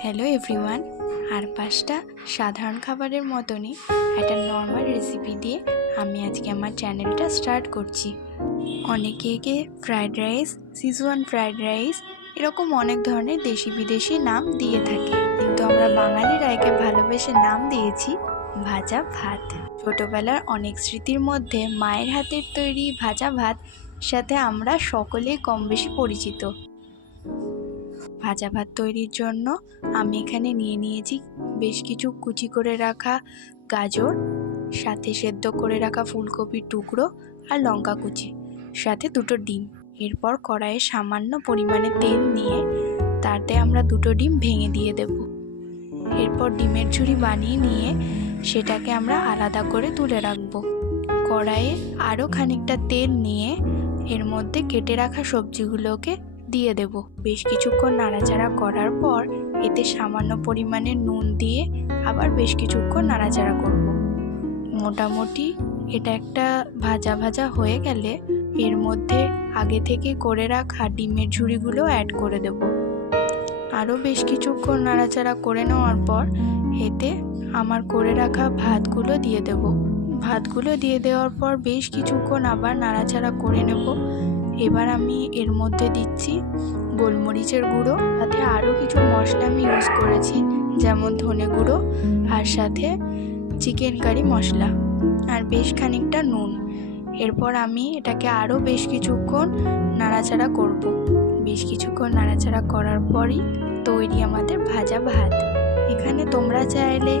Hello everyone, আর পাঁচটা সাধারণ খাবারের মতনই একটা নর্মাল রেসিপি দিয়ে আমি আজকে আমার চ্যানেলটা স্টার্ট করছি। অনেকে একে fried rice, Szechuan fried rice এরকম অনেক ধরনের দেশি বিদেশি নাম দিয়ে থাকে, কিন্তু আমরা বাঙালিরা একে ভালোবেসে নাম দিয়েছি ভাজা ভাত। ছোটবেলার অনেক স্মৃতির মধ্যে মায়ের হাতের তৈরি ভাজা ভাত সাথে আমরা সকলেই কম বেশি পরিচিত। ভাজা ভাত তৈরির জন্য আমি এখানে নিয়ে নিয়েছি বেশ কিছু কুচি করে রাখা গাজর, সাথে সেদ্ধ করে রাখা ফুলকপির টুকরো আর লঙ্কা কুচি, সাথে দুটো ডিম। এরপর কড়াইয়ে সামান্য পরিমাণে তেল নিয়ে তাতে আমরা দুটো ডিম ভেঙে দিয়ে দেব। এরপর ডিমের ঝুড়ি বানিয়ে নিয়ে সেটাকে আমরা আলাদা করে তুলে রাখবো। কড়াইয়ে আরও খানিকটা তেল নিয়ে এর মধ্যে কেটে রাখা সবজিগুলোকে দিয়ে দেব। বেশ কিছুক্ষণ নাড়াচাড়া করার পর এতে সামান্য পরিমাণে নুন দিয়ে আবার বেশ কিছুক্ষণ নাড়াচাড়া করব। মোটামুটি এটা একটা ভাজা ভাজা হয়ে গেলে এর মধ্যে আগে থেকে করে রাখা ডিমের ঝুড়িগুলো অ্যাড করে দেব। আরও বেশ কিছুক্ষণ নাড়াচাড়া করে নেওয়ার পর এতে আমার করে রাখা ভাতগুলো দিয়ে দেব। ভাতগুলো দিয়ে দেওয়ার পর বেশ কিছুক্ষণ আবার নাড়াচাড়া করে নেব। এবার আমি এর মধ্যে দিচ্ছি গোলমরিচের গুঁড়ো, সাথে আরও কিছু মশলা আমি ইউজ করেছি, যেমন ধনে গুঁড়ো আর সাথে চিকেন কারি মশলা আর বেশ খানিকটা নুন। এরপর আমি এটাকে আরও বেশ কিছুক্ষণ নাড়াচাড়া করব। বেশ কিছুক্ষণ নাড়াচাড়া করার পরই তৈরি আমাদের ভাজা ভাত। এখানে তোমরা চাইলে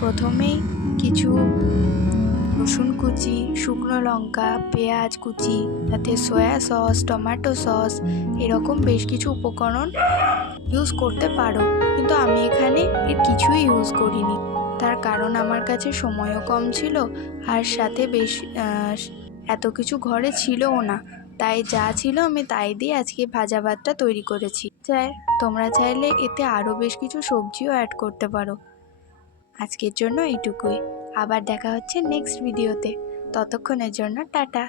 প্রথমেই কিছু রসুন কুচি, শুকনো লঙ্কা, পেঁয়াজ কুচি, সাথে সয়া সস, টমেটো সস এরকম বেশ কিছু উপকরণ ইউজ করতে পারো, কিন্তু আমি এখানে এর কিছুই ইউজ করিনি। তার কারণ আমার কাছে সময়ও কম ছিল আর সাথে বেশ এত কিছু ঘরে ছিলও না, তাই যা ছিল আমি তাই দিয়ে আজকে ভাজা ভাতটা তৈরি করেছি। তোমরা চাইলে এতে আরও বেশ কিছু সবজিও অ্যাড করতে পারো। আজকের জন্য এইটুকুই, আবার দেখা হচ্ছে নেক্সট ভিডিওতে। ততক্ষণের জন্য টাটা।